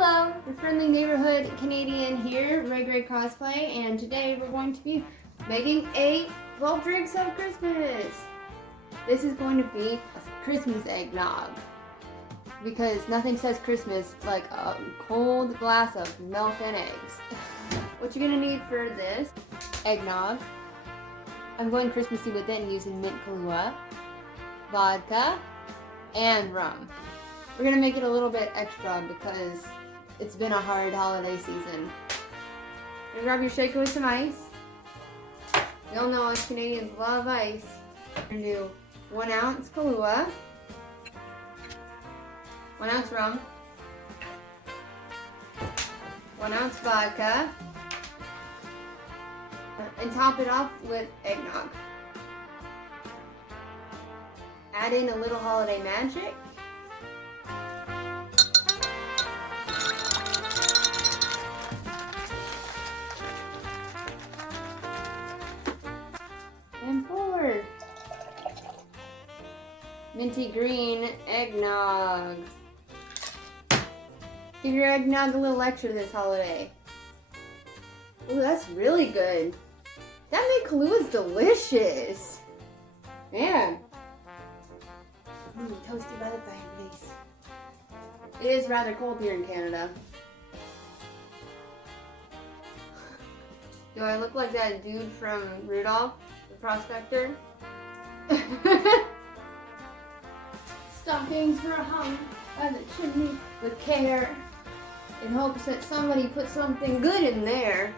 Hello, the friendly neighborhood Canadian here, Ray Gray Cosplay, and today we're going to be making a 12 drinks of Christmas. This is going to be a Christmas eggnog because nothing says Christmas like a cold glass of milk and eggs. What you're gonna need for this eggnog, I'm going Christmassy with it and using mint Kahlua, vodka, and rum. We're gonna make it a little bit extra because it's been a hard holiday season. You're gonna grab your shaker with some ice. We all know us Canadians love ice. We're gonna do 1 ounce Kahlua, 1 ounce rum, 1 ounce vodka, and top it off with eggnog. Add in a little holiday magic. And pour. Minty green eggnog. Give your eggnog a little extra this holiday. Ooh, that's really good. That mint Kahlua is delicious. Man. Toasted by the fireplace. It is rather cold here in Canada. Do I look like that dude from Rudolph the Prospector? Stockings were hung by the chimney with care in hopes that somebody put something good in there.